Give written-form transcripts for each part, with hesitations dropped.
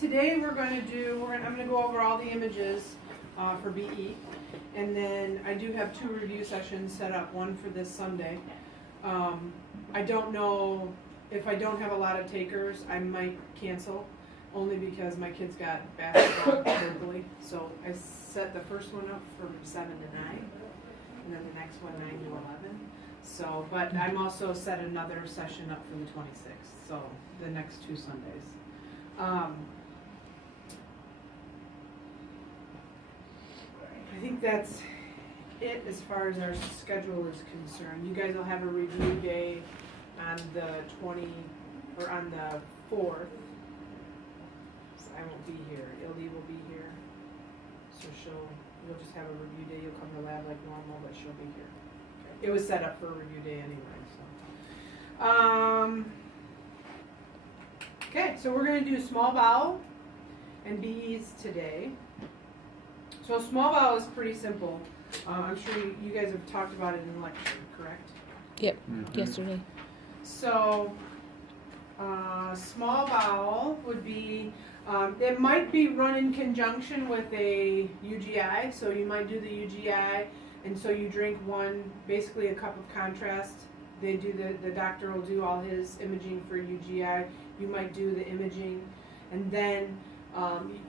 Today I'm gonna go over all the images for BE, and then I do have 2 review sessions set up, one for this Sunday. I don't know, if I don't have a lot of takers, I might cancel, only because my kids got basketball locally. So I set the first one up from 7 to 9, and then the next one 9 to 11. So, but I'm also set another session up for the 26th, so the next 2 Sundays. I think that's it as far as our schedule is concerned. You guys will have a review day on the on the 4th. So I won't be here. Ildy will be here. So you'll just have a review day. You'll come to lab like normal, but she'll be here. Okay. It was set up for a review day anyway, so. Okay, so we're going to do small bowel and BEs today. So small bowel is pretty simple. I'm sure you guys have talked about it in lecture, correct? Yep, yesterday. So small bowel would be, it might be run in conjunction with a UGI. So you might do the UGI, and so you drink basically a cup of contrast. They do the doctor will do all his imaging for UGI. You might do the imaging, and then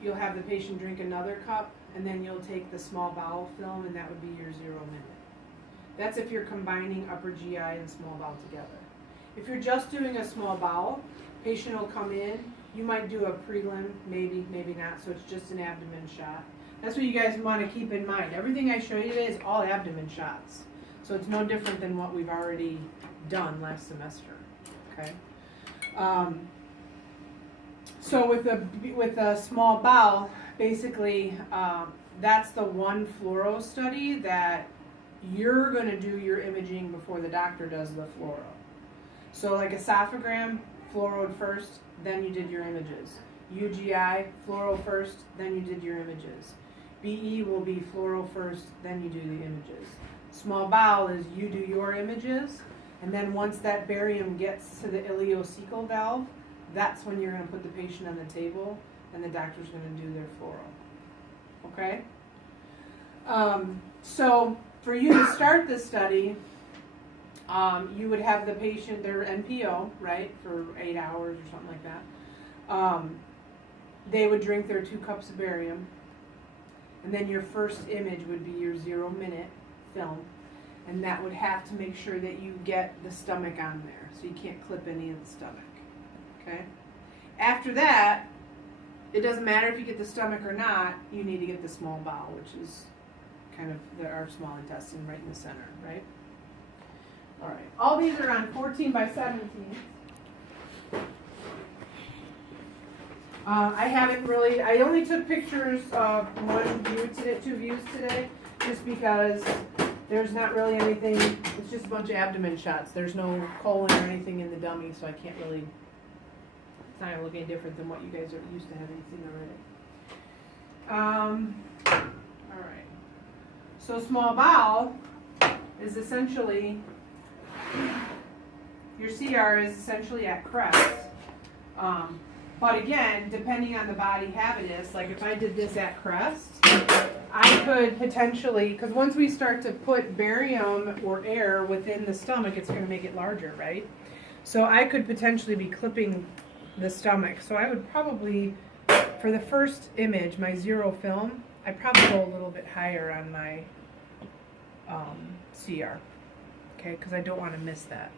you'll have the patient drink another cup, and then you'll take the small bowel film, and that would be your 0 minute. That's if you're combining upper GI and small bowel together. If you're just doing a small bowel, patient will come in, you might do a prelim, maybe, maybe not, so it's just an abdomen shot. That's what you guys want to keep in mind. Everything I show you today is all abdomen shots. So it's no different than what we've already done last semester, okay? So with a small bowel, basically, that's the one fluoro study that you're going to do your imaging before the doctor does the fluoro. So like esophagram, fluoroed first, then you did your images. UGI, fluoro first, then you did your images. BE will be fluoro first, then you do the images. Small bowel is you do your images, and then once that barium gets to the ileocecal valve, that's when you're going to put the patient on the table, and the doctor's going to do their fluoro. Okay? So for you to start the study, you would have the patient, their NPO, right, for 8 hours or something like that. They would drink their 2 cups of barium, and then your first image would be your 0 minute film, and that would have to make sure that you get the stomach on there, so you can't clip any of the stomach. Okay. After that, it doesn't matter if you get the stomach or not, you need to get the small bowel, which is kind of our small intestine right in the center, right? All right. All these are on 14 by 17. I only took pictures of 2 views today, just because there's not really anything, it's just a bunch of abdomen shots. There's no colon or anything in the dummy, so I can't really, it's not going to look any different than what you guys are used to having seen already. All right. So small bowel is essentially, your CR is essentially at crest. But again, depending on the body habitus, like if I did this at crest, I could potentially, because once we start to put barium or air within the stomach, it's going to make it larger, right? So I could potentially be clipping the stomach. So I would probably, for the first image, my 0 film, I'd probably go a little bit higher on my CR, okay, because I don't want to miss that.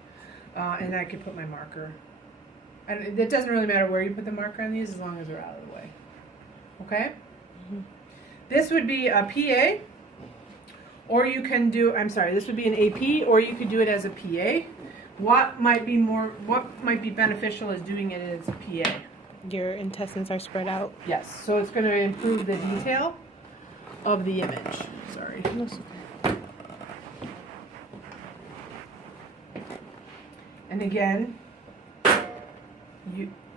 And I could put my marker. And it doesn't really matter where you put the marker on these as long as they're out of the way. Okay? Mm-hmm. This would be a PA, or you can do, this would be an AP, or you could do it as a PA. What might be beneficial is doing it as a PA. Your intestines are spread out. Yes, so it's going to improve the detail of the image. Sorry. And again,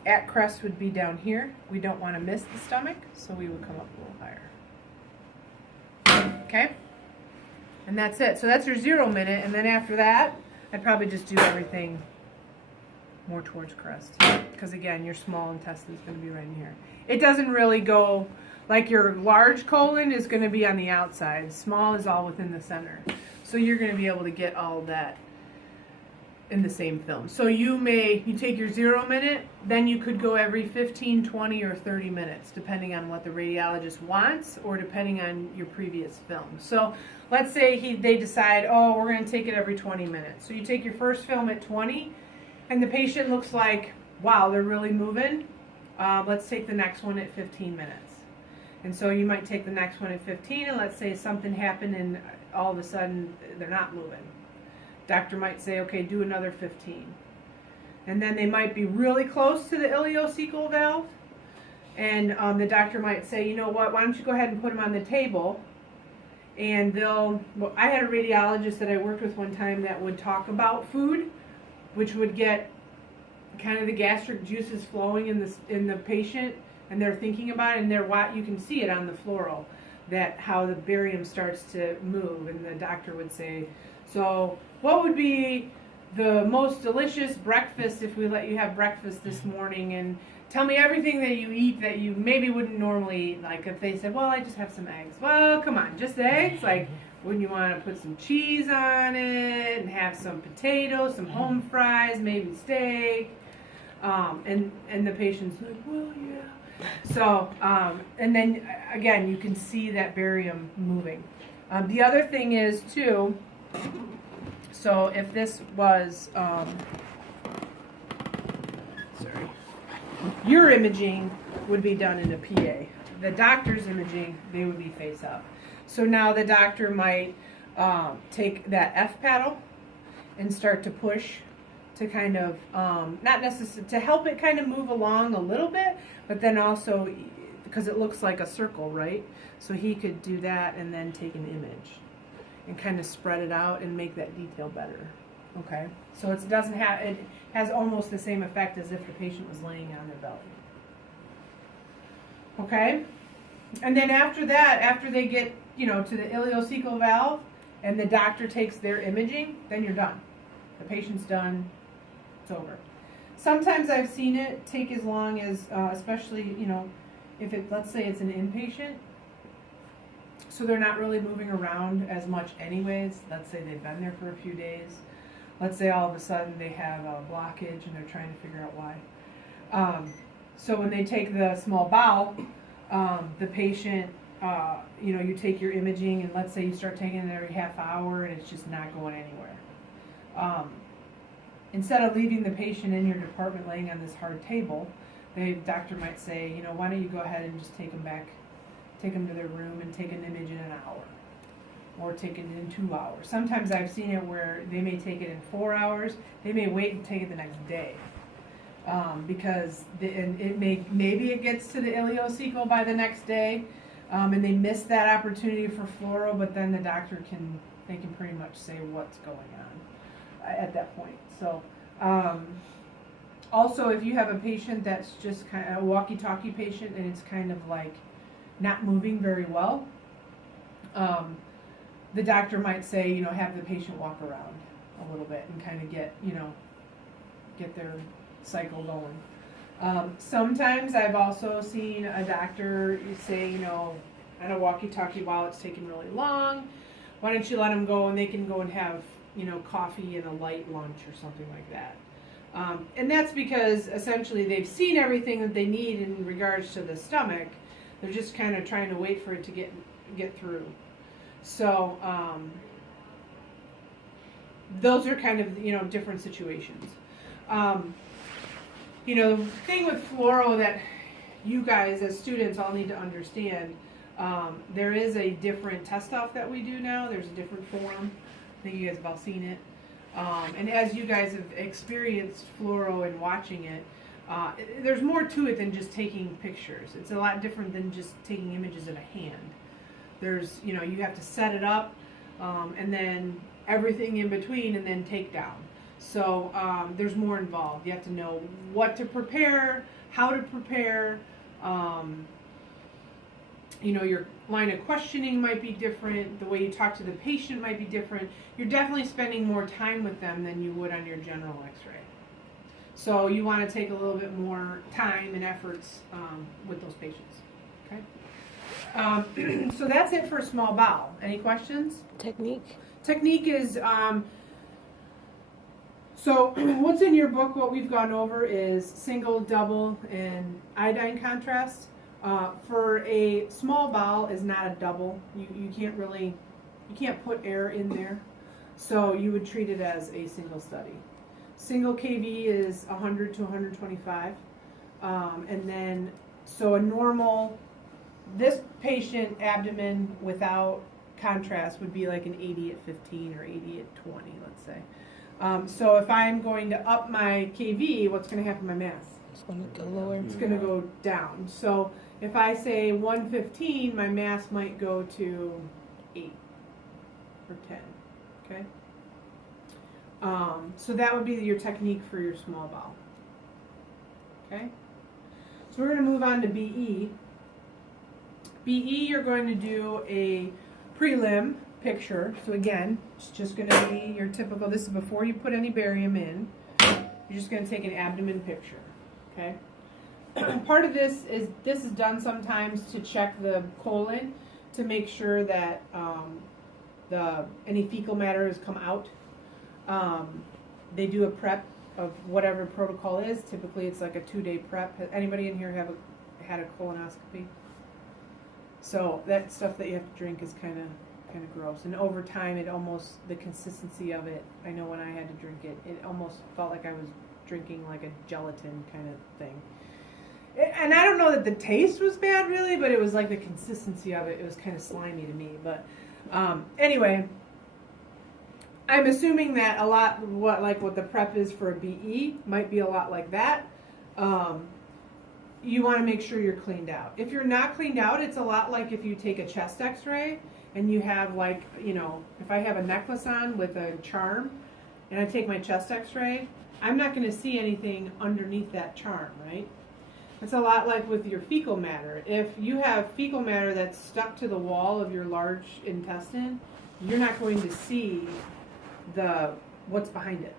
at crest would be down here. We don't want to miss the stomach, so we would come up a little higher. Okay? And that's it. So that's your 0 minute, and then after that, I'd probably just do everything more towards crest. Because again, your small intestine is going to be right in here. It doesn't really go, like your large colon is going to be on the outside. Small is all within the center. So you're going to be able to get all that in the same film. So you take your 0 minute, then you could go every 15, 20, or 30 minutes, depending on what the radiologist wants or depending on your previous film. So let's say they decide, oh, we're going to take it every 20 minutes. So you take your first film at 20, and the patient looks like, wow, they're really moving. Let's take the next one at 15 minutes. And so you might take the next one at 15, and let's say something happened and all of a sudden they're not moving. Doctor might say, okay, do another 15. And then they might be really close to the ileocecal valve. And the doctor might say, you know what, why don't you go ahead and put them on the table. And I had a radiologist that I worked with one time that would talk about food, which would get kind of the gastric juices flowing in the patient. And they're thinking about it, and you can see it on the fluoro, that how the barium starts to move. And the doctor would say, so what would be the most delicious breakfast if we let you have breakfast this morning? And tell me everything that you eat that you maybe wouldn't normally eat. Like if they said, well, I just have some eggs. Well, come on, just eggs? Like, wouldn't you want to put some cheese on it and have some potatoes, some home fries, maybe steak? And the patient's like, well, yeah. So, and then again, you can see that barium moving. The other thing is too, so if this was, your imaging would be done in a PA. The doctor's imaging, they would be face up. So now the doctor might take that F paddle and start to push to kind of, not necessarily, to help it kind of move along a little bit, but then also, because it looks like a circle, right? So he could do that and then take an image and kind of spread it out and make that detail better. Okay? So it has almost the same effect as if the patient was laying on their belly. Okay? And then after that, after they get, to the ileocecal valve and the doctor takes their imaging, then you're done. The patient's done. It's over. Sometimes I've seen it take as long as, especially, if let's say it's an inpatient, so they're not really moving around as much anyways. Let's say they've been there for a few days. Let's say all of a sudden they have a blockage and they're trying to figure out why. So when they take the small bowel, the patient, you take your imaging and let's say you start taking it every half hour and it's just not going anywhere. Instead of leaving the patient in your department laying on this hard table, the doctor might say, why don't you go ahead and just take them to their room and take an image in an hour, or take it in 2 hours. Sometimes I've seen it where they may take it in 4 hours. They may wait and take it the next day, because maybe it gets to the ileocecal by the next day, and they miss that opportunity for fluoro. But then the doctor can pretty much say what's going on at that point. So, also if you have a patient that's just kind of a walkie-talkie patient and it's kind of like not moving very well, the doctor might say, have the patient walk around a little bit and kind of get their cycle going. Sometimes I've also seen a doctor say, on a walkie-talkie, while it's taking really long, why don't you let them go and they can go and have, coffee and a light lunch or something like that. And that's because essentially they've seen everything that they need in regards to the stomach. They're just kind of trying to wait for it to get through. So those are kind of, different situations. The thing with fluoro that you guys as students all need to understand, there is a different test-off that we do now. There's a different form. I think you guys have all seen it. And as you guys have experienced fluoro and watching it, there's more to it than just taking pictures. It's a lot different than just taking images in a hand. There's, you have to set it up, and then everything in between, and then take down. So there's more involved. You have to know what to prepare, how to prepare. Your line of questioning might be different. The way you talk to the patient might be different. You're definitely spending more time with them than you would on your general x-ray. So you want to take a little bit more time and efforts with those patients. Okay. So that's it for small bowel. Any questions? Technique. Technique is, so what's in your book, what we've gone over is single, double, and iodine contrast. For a small bowel is not a double. You can't put air in there. So you would treat it as a single study. Single kV is 100 to 125. And then, so a normal, this patient abdomen without contrast would be like an 80 at 15 or 80 at 20, let's say. So if I'm going to up my kV, what's going to happen to my mass? It's going to go lower. It's going to go down. So if I say 115, my mass might go to 8 or 10. Okay? So that would be your technique for your small bowel. Okay? So we're going to move on to BE. BE, you're going to do a prelim picture. So again, it's just going to be your typical, this is before you put any barium in. You're just going to take an abdomen picture. Okay? Part of this is done sometimes to check the colon to make sure that any fecal matter has come out. They do a prep of whatever protocol is. Typically, it's like a 2-day prep. Has anybody in here had a colonoscopy? So that stuff that you have to drink is kind of gross. And over time, the consistency of it. I know when I had to drink it, it almost felt like I was drinking like a gelatin kind of thing. And I don't know that the taste was bad really, but it was like the consistency of it. It was kind of slimy to me. But anyway. I'm assuming that a lot what the prep is for a BE might be a lot like that. You want to make sure you're cleaned out. If you're not cleaned out, it's a lot like if you take a chest x-ray and you have if I have a necklace on with a charm and I take my chest x-ray, I'm not going to see anything underneath that charm, right? It's a lot like with your fecal matter. If you have fecal matter that's stuck to the wall of your large intestine, you're not going to see what's behind it.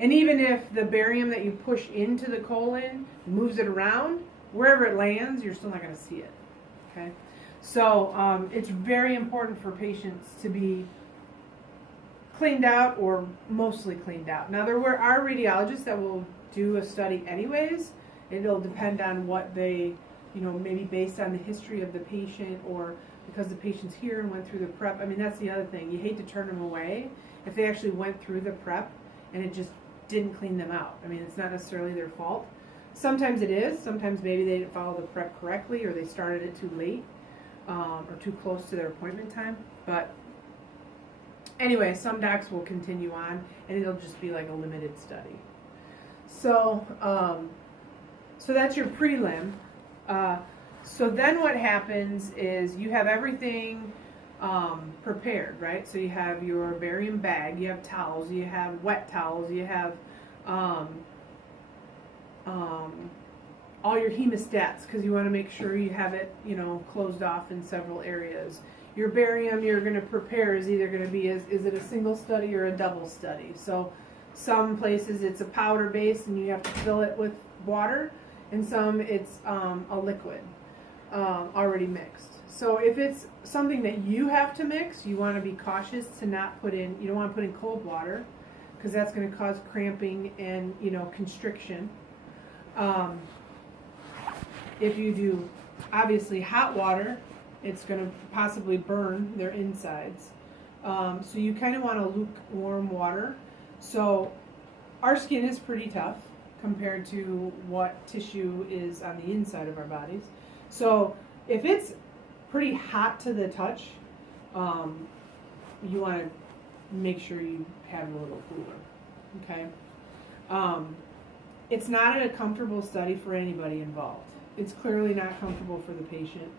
And even if the barium that you push into the colon moves it around, wherever it lands, you're still not going to see it. Okay? So it's very important for patients to be cleaned out or mostly cleaned out. Now there are radiologists that will do a study anyways. It'll depend on what they, maybe based on the history of the patient or because the patient's here and went through the prep. I mean, that's the other thing. You hate to turn them away if they actually went through the prep and it just didn't clean them out. I mean, it's not necessarily their fault. Sometimes it is. Sometimes maybe they didn't follow the prep correctly or they started it too late or too close to their appointment time. But anyway, some docs will continue on and it'll just be like a limited study. So, so that's your prelim. So then what happens is you have everything prepared, right? So you have your barium bag, you have towels, you have wet towels, you have all your hemostats because you want to make sure you have it, closed off in several areas. Your barium you're going to prepare is either going to be, is it a single study or a double study? So some places it's a powder base and you have to fill it with water, and some it's a liquid already mixed. So if it's something that you have to mix, you want to be cautious to not put in, you don't want to put in cold water because that's going to cause cramping and, constriction. If you do, obviously, hot water, it's going to possibly burn their insides. So you kind of want a lukewarm water. So our skin is pretty tough compared to what tissue is on the inside of our bodies. So if it's pretty hot to the touch, you want to make sure you have a little cooler, okay? It's not a comfortable study for anybody involved. It's clearly not comfortable for the patient.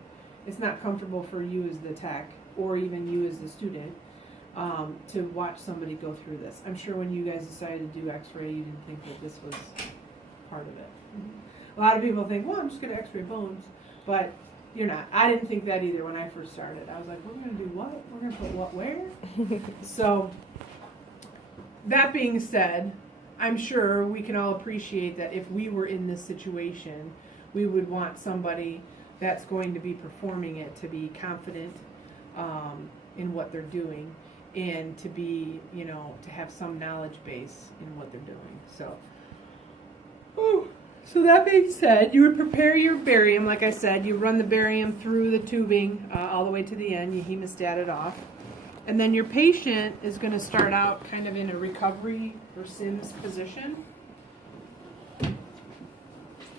It's not comfortable for you as the tech or even you as the student to watch somebody go through this. I'm sure when you guys decided to do x-ray, you didn't think that this was part of it. Mm-hmm. A lot of people think, well, I'm just going to x-ray bones, but you're not. I didn't think that either when I first started. I was like, we're going to do what? We're going to put what where? So, that being said, I'm sure we can all appreciate that if we were in this situation, we would want somebody that's going to be performing it to be confident in what they're doing and to be, to have some knowledge base in what they're doing. So that being said, you would prepare your barium. Like I said, you run the barium through the tubing all the way to the end. You hemostat it off. And then your patient is going to start out kind of in a recovery or SIMS position.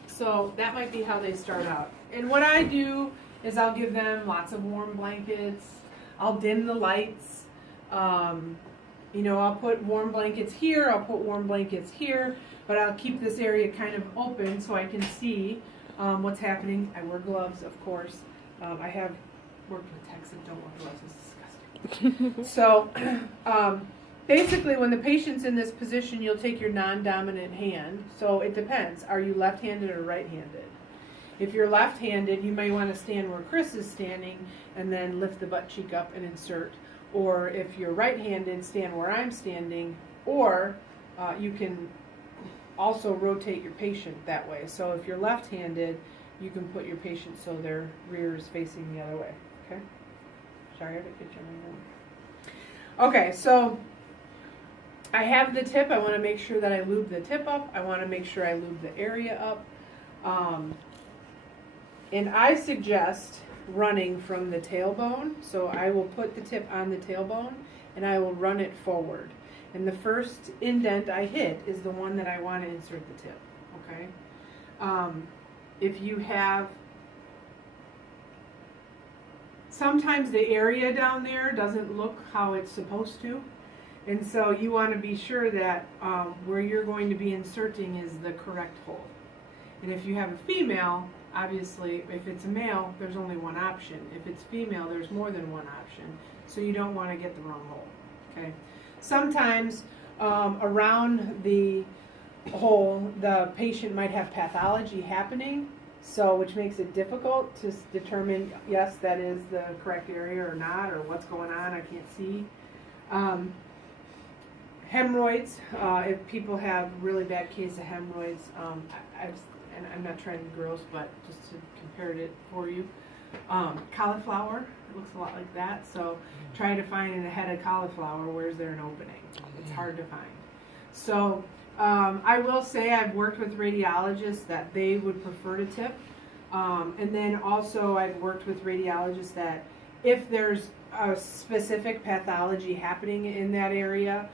So that might be how they start out. And what I do is I'll give them lots of warm blankets. I'll dim the lights. I'll put warm blankets here. I'll put warm blankets here. But I'll keep this area kind of open so I can see what's happening. I wear gloves, of course. I have worked with techs that don't wear gloves. It's disgusting. So basically, when the patient's in this position, you'll take your non-dominant hand. So it depends. Are you left-handed or right-handed? If you're left-handed, you may want to stand where Chris is standing and then lift the butt cheek up and insert. Or if you're right-handed, stand where I'm standing. Or you can also rotate your patient that way. So if you're left-handed, you can put your patient so their rear is facing the other way. Okay? Sorry, I have a picture of my nose. Okay, so I have the tip. I want to make sure that I lube the tip up. I want to make sure I lube the area up. And I suggest running from the tailbone. So I will put the tip on the tailbone and I will run it forward. And the first indent I hit is the one that I want to insert the tip. Okay? If you have, sometimes the area down there doesn't look how it's supposed to. And so you want to be sure that where you're going to be inserting is the correct hole. And if you have a female, obviously, if it's a male, there's only one option. If it's female, there's more than one option. So you don't want to get the wrong hole. Okay? Sometimes around the hole, the patient might have pathology happening, so which makes it difficult to determine, yes, that is the correct area or not, or what's going on, I can't see. Hemorrhoids, if people have really bad case of hemorrhoids, and I'm not trying to be gross, but just to compare it for you. Cauliflower, it looks a lot like that, so try to find in a head of cauliflower, where's there an opening? It's hard to find. So I will say I've worked with radiologists that they would prefer to tip. And then also I've worked with radiologists that if there's a specific pathology happening in that area,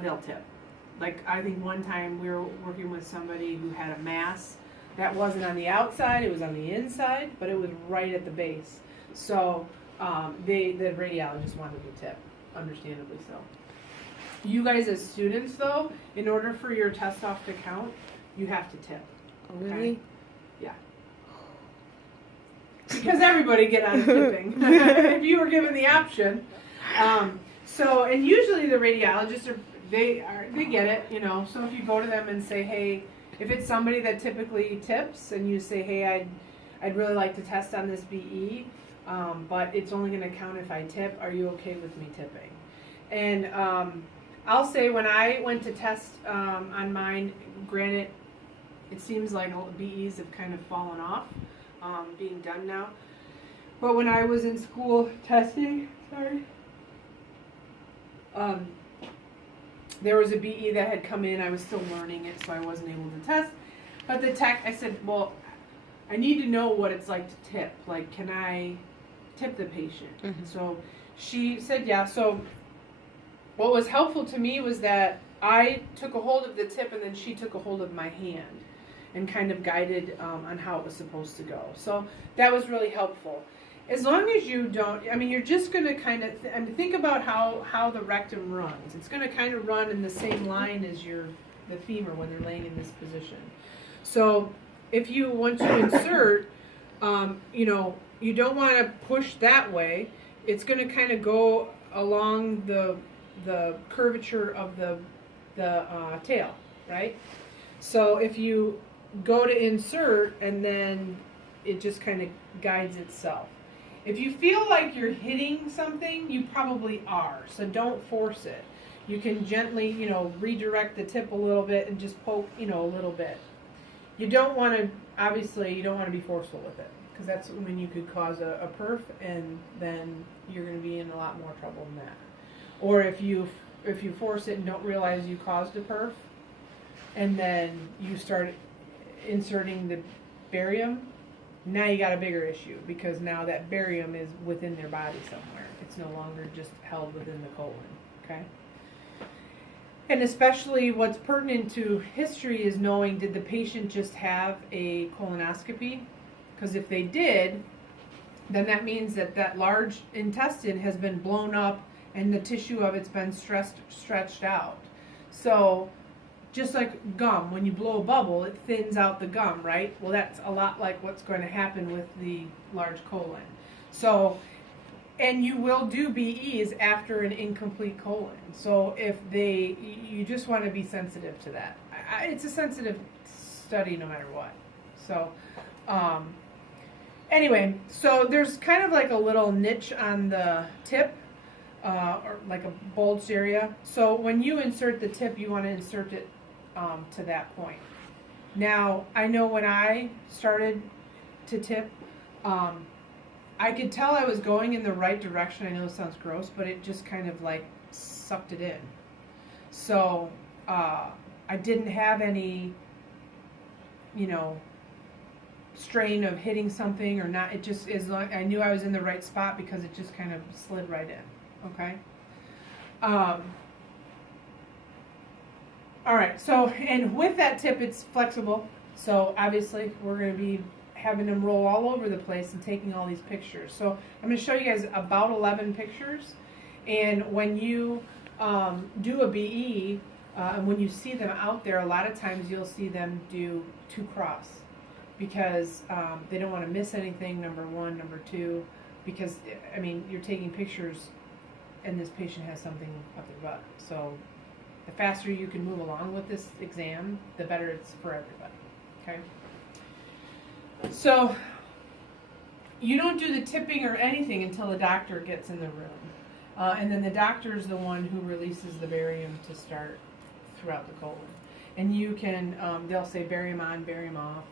they'll tip. Like I think one time we were working with somebody who had a mass that wasn't on the outside, it was on the inside, but it was right at the base. So the radiologist wanted to tip, understandably so. You guys as students though, in order for your test off to count, you have to tip. Okay? Really? Yeah. Because everybody get out of tipping if you were given the option. And usually the radiologists they get it, So if you go to them and say, hey, if it's somebody that typically tips, and you say, hey, I'd really like to test on this BE, but it's only going to count if I tip. Are you okay with me tipping? And I'll say when I went to test on mine, granted, it seems like all the BEs have kind of fallen off, being done now. But when I was in school testing, there was a BE that had come in. I was still learning it, so I wasn't able to test. But the tech, I said, well, I need to know what it's like to tip. Like, can I tip the patient? Mm-hmm. So she said, yeah. So what was helpful to me was that I took a hold of the tip and then she took a hold of my hand and kind of guided on how it was supposed to go. So that was really helpful. As long as you don't, you're just going to kind of, think about how the rectum runs. It's going to kind of run in the same line as the femur when they're laying in this position. So if you want to insert, you don't want to push that way. It's going to kind of go along the curvature of the tail, right? So if you go to insert and then it just kind of guides itself. If you feel like you're hitting something, you probably are, so don't force it. you can gently, redirect the tip a little bit and just poke, a little bit. You don't want to, obviously, you don't want to be forceful with it, because that's when you could cause a perf, and then you're going to be in a lot more trouble than that. Or if you force it and don't realize you caused a perf, and then you start inserting the barium, now you got a bigger issue, because now that barium is within their body somewhere. It's no longer just held within the colon, okay? And especially what's pertinent to history is knowing, did the patient just have a colonoscopy? Because if they did, then that means that large intestine has been blown up and the tissue of it's been stretched out. So just like gum, when you blow a bubble, it thins out the gum, right? Well, that's a lot like what's going to happen with the large colon. So, and you will do BEs after an incomplete colon. So you just want to be sensitive to that. It's a sensitive study no matter what. So, anyway, so there's kind of like a little niche on the tip, or like a bulged area. So when you insert the tip, you want to insert it to that point. Now, I know when I started to tip, I could tell I was going in the right direction. I know this sounds gross, but it just kind of like sucked it in. So I didn't have any, strain of hitting something or not. It just, as long I knew I was in the right spot, because it just kind of slid right in. Okay. All right. So, and with that tip, it's flexible. So obviously, we're going to be having them roll all over the place and taking all these pictures. So I'm going to show you guys about 11 pictures. And when you do a BE, and when you see them out there, a lot of times you'll see them do 2 cross, because they don't want to miss anything, number one. Number two, because, you're taking pictures and this patient has something up their butt. So the faster you can move along with this exam, the better it's for everybody. Okay? So you don't do the tipping or anything until the doctor gets in the room. And then the doctor is the one who releases the barium to start throughout the colon. And you can, they'll say barium on, barium off.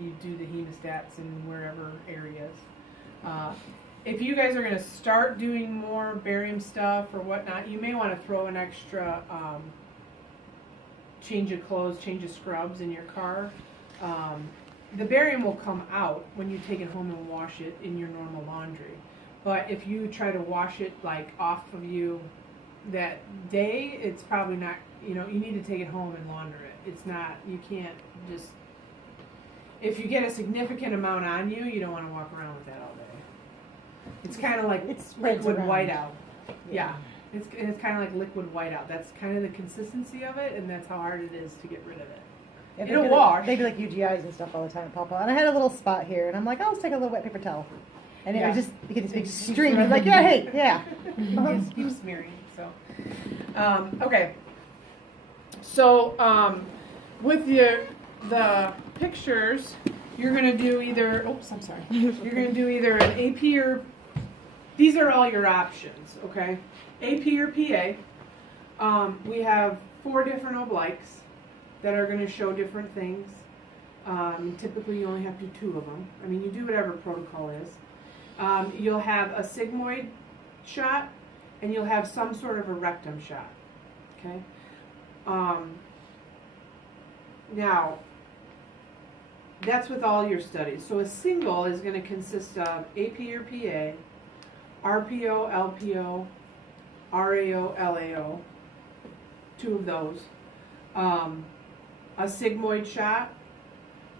You do the hemostats in wherever areas. If you guys are going to start doing more barium stuff or whatnot, you may want to throw an extra change of clothes, change of scrubs in your car. The barium will come out when you take it home and wash it in your normal laundry. But if you try to wash it like off of you that day, it's probably not, you need to take it home and launder it. It's not, you can't just, if you get a significant amount on you, you don't want to walk around with that all day. It's kind of like liquid whiteout. Yeah. It's kind of like liquid whiteout. That's kind of the consistency of it, and that's how hard it is to get rid of it. Yeah, it'll wash. They do like UGIs and stuff all the time at Papa. And I had a little spot here, and I'm like, oh, let's take a little wet paper towel. And it would just get this big stream. I'm like, yeah, hey, yeah. Just keep smearing. So, okay. So, with the pictures, you're going to do either, you're going to do either an AP or, these are all your options, okay? AP or PA. We have 4 different obliques that are going to show different things. Typically, you only have to do 2 of them. You do whatever protocol is. You'll have a sigmoid shot, and you'll have some sort of a rectum shot, okay? Now, that's with all your studies. So a single is going to consist of AP or PA, RPO, LPO, RAO, LAO, 2 of those, a sigmoid shot,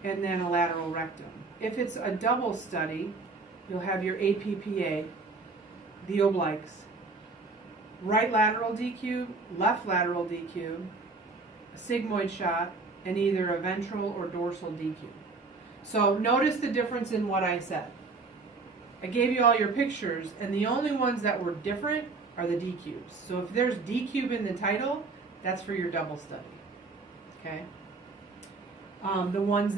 and then a lateral rectum. If it's a double study, you'll have your APPA, the obliques, right lateral DQ, left lateral DQ, a sigmoid shot, and either a ventral or dorsal DQ. So notice the difference in what I said. I gave you all your pictures, and the only ones that were different are the DQs. So if there's DQ in the title, that's for your double study. Okay? The one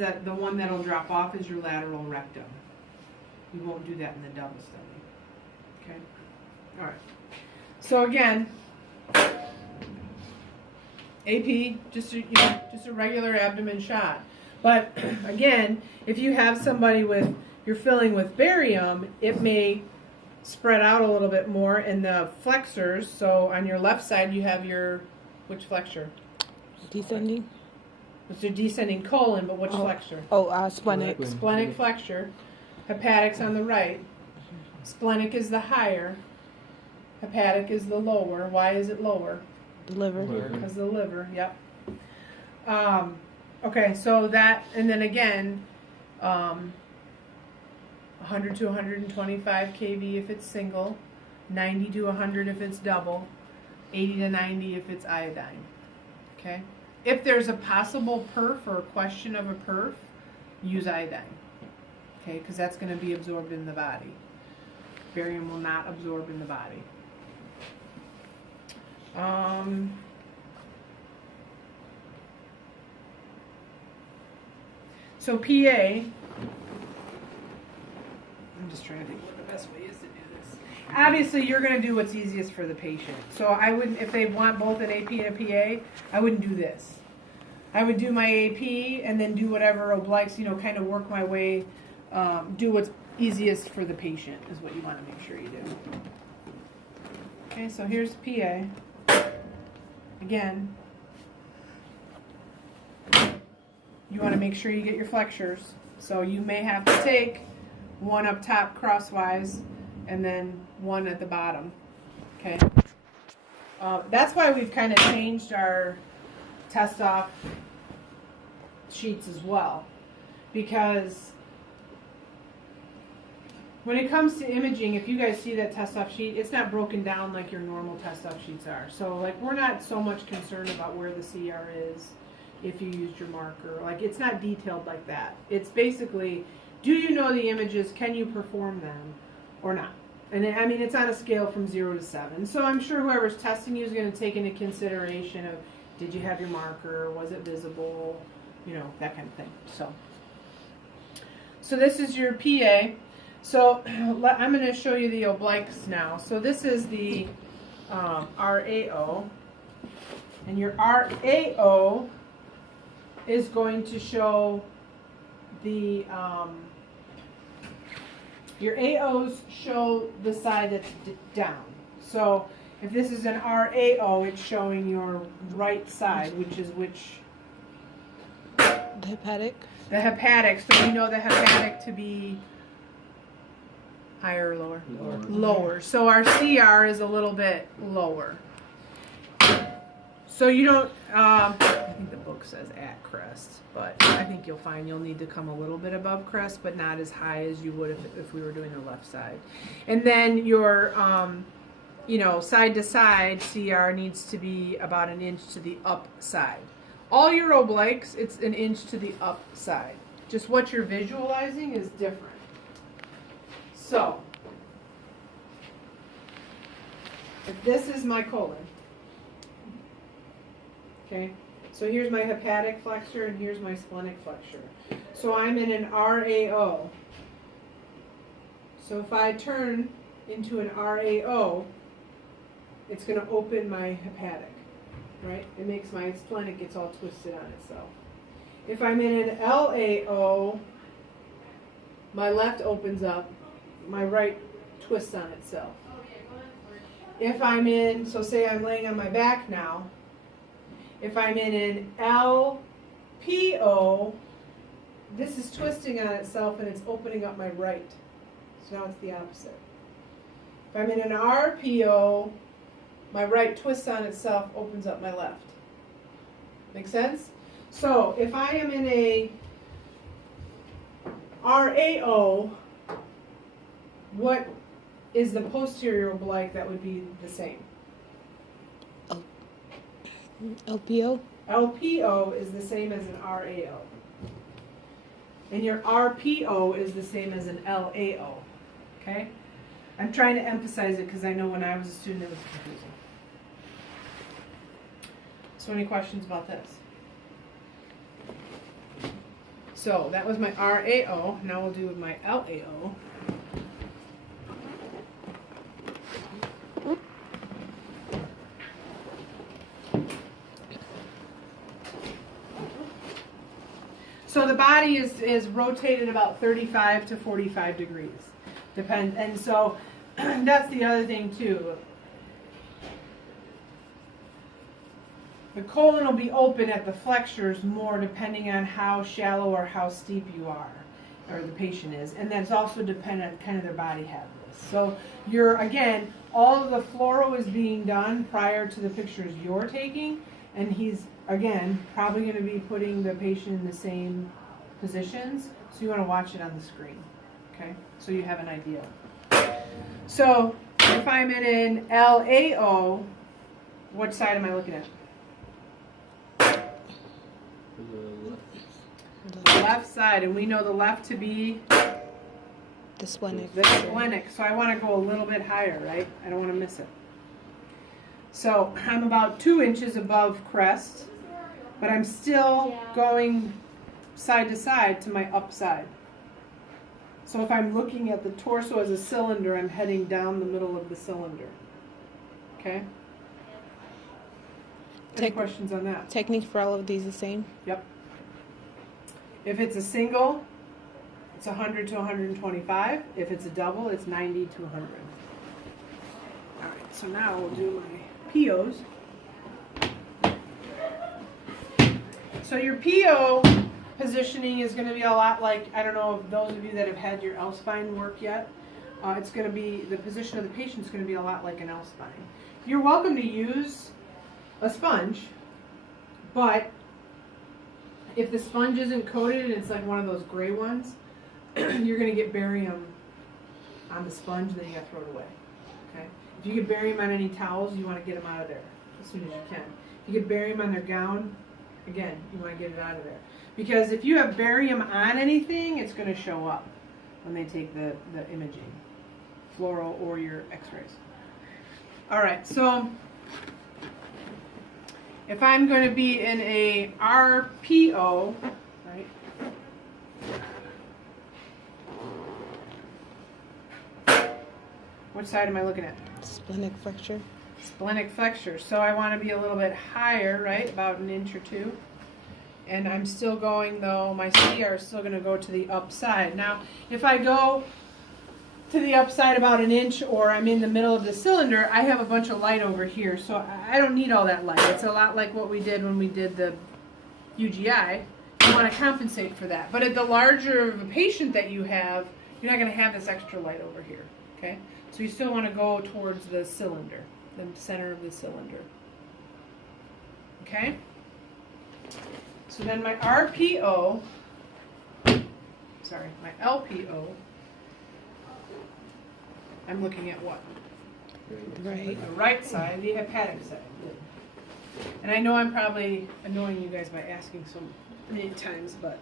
that'll drop off is your lateral rectum. You won't do that in the double study. Okay? All right. So again, AP, just a regular abdomen shot. But again, if you have somebody with, you're filling with barium, it may spread out a little bit more in the flexors. So on your left side, you have your, which flexure? Descending. It's the descending colon, but which flexure? Splenic. Splenic flexure. Hepatic's on the right. Splenic is the higher. Hepatic is the lower. Why is it lower? The liver. Because the liver, yep. Okay, so that, and then again, 100 to 125 kV if it's single, 90 to 100 if it's double, 80 to 90 if it's iodine. Okay? If there's a possible perf or a question of a perf, use iodine. Okay, because that's going to be absorbed in the body. Barium will not absorb in the body. So PA, I'm just trying to think what the best way is to do this. Obviously, you're going to do what's easiest for the patient. So I wouldn't, if they want both an AP and a PA, I wouldn't do this. I would do my AP and then do whatever obliques, kind of work my way, do what's easiest for the patient is what you want to make sure you do. Okay, so here's PA. Again, you want to make sure you get your flexures. So you may have to take one up top crosswise and then one at the bottom. Okay. That's why we've kind of changed our test off sheets as well. Because when it comes to imaging, if you guys see that test off sheet, it's not broken down like your normal test off sheets are. So like we're not so much concerned about where the CR is if you used your marker. Like it's not detailed like that. It's basically, do you know the images? Can you perform them or not? And I mean, it's on a scale from 0 to 7. So I'm sure whoever's testing you is going to take into consideration of, did you have your marker? Was it visible? That kind of thing. So this is your PA. So I'm going to show you the obliques now. So this is the RAO. And your RAO is going to show the, your AOs show the side that's down. So if this is an RAO, it's showing your right side, which is which? The hepatic. The hepatic. So we know the hepatic to be higher or lower? Lower. So our CR is a little bit lower. So you don't, I think the book says at crest, but I think you'll find you'll need to come a little bit above crest, but not as high as you would if we were doing the left side. And then your, side to side CR needs to be about an inch to the up side. All your obliques, it's an inch to the up side. Just what you're visualizing is different. So, if this is my colon, okay, so here's my hepatic flexure and here's my splenic flexure. So I'm in an RAO. So if I turn into an RAO, it's going to open my hepatic, right? It makes my splenic gets all twisted on itself. If I'm in an LAO, my left opens up, my right twists on itself. If I'm in, so say I'm laying on my back now, if I'm in an LPO, this is twisting on itself and it's opening up my right. So now it's the opposite. If I'm in an RPO, my right twists on itself, opens up my left. Make sense? So if I am in a RAO, what is the posterior oblique that would be the same? LPO. LPO is the same as an RAO. And your RPO is the same as an LAO. Okay? I'm trying to emphasize it because I know when I was a student it was confusing. So any questions about this? So that was my RAO. Now we'll do my LAO. body is rotated about 35 to 45 degrees. And so that's the other thing too. The colon will be open at the flexures more depending on how shallow or how steep you are, or the patient is. And that's also dependent on kind of their body habitus. So again, all of the fluoro is being done prior to the pictures you're taking, and he's, again, probably going to be putting the patient in the same positions, so you want to watch it on the screen, okay? So you have an idea. So if I'm in an LAO, what side am I looking at? The left side, and we know the left to be The splenic. the splenic, so I want to go a little bit higher, right? I don't want to miss it. So I'm about 2 inches above crest, but I'm still going side to side to my upside. So if I'm looking at the torso as a cylinder, I'm heading down the middle of the cylinder. Okay? Any questions on that? Technique for all of these the same? Yep. If it's a single, it's 100 to 125. If it's a double, it's 90 to 100. All right, so now we'll do my POs. So your PO positioning is going to be a lot like, I don't know if those of you that have had your L-spine work yet, it's going to be, the position of the patient is going to be a lot like an L-spine. You're welcome to use a sponge, but if the sponge isn't coated and it's like one of those gray ones, you're going to get barium on the sponge, then you got to throw it away. Okay? If you get barium on any towels, you want to get them out of there as soon as you can. If you get barium on their gown, again, you want to get it out of there. Because if you have barium on anything, it's going to show up when they take the imaging, fluoro or your x-rays. All right, so if I'm going to be in a RPO, right? What side am I looking at? Splenic flexure. Splenic flexure. So I want to be a little bit higher, right? About an inch or two. And I'm still going, though, my CR is still going to go to the upside. Now, if I go to the upside about an inch, or I'm in the middle of the cylinder, I have a bunch of light over here. So I don't need all that light. It's a lot like what we did when we did the UGI. You want to compensate for that. But at the larger of a patient that you have, you're not going to have this extra light over here. Okay? So you still want to go towards the cylinder, the center of the cylinder. Okay? So then my RPO, my LPO, I'm looking at what? Right. The right side, the hepatic side. And I know I'm probably annoying you guys by asking so many times, but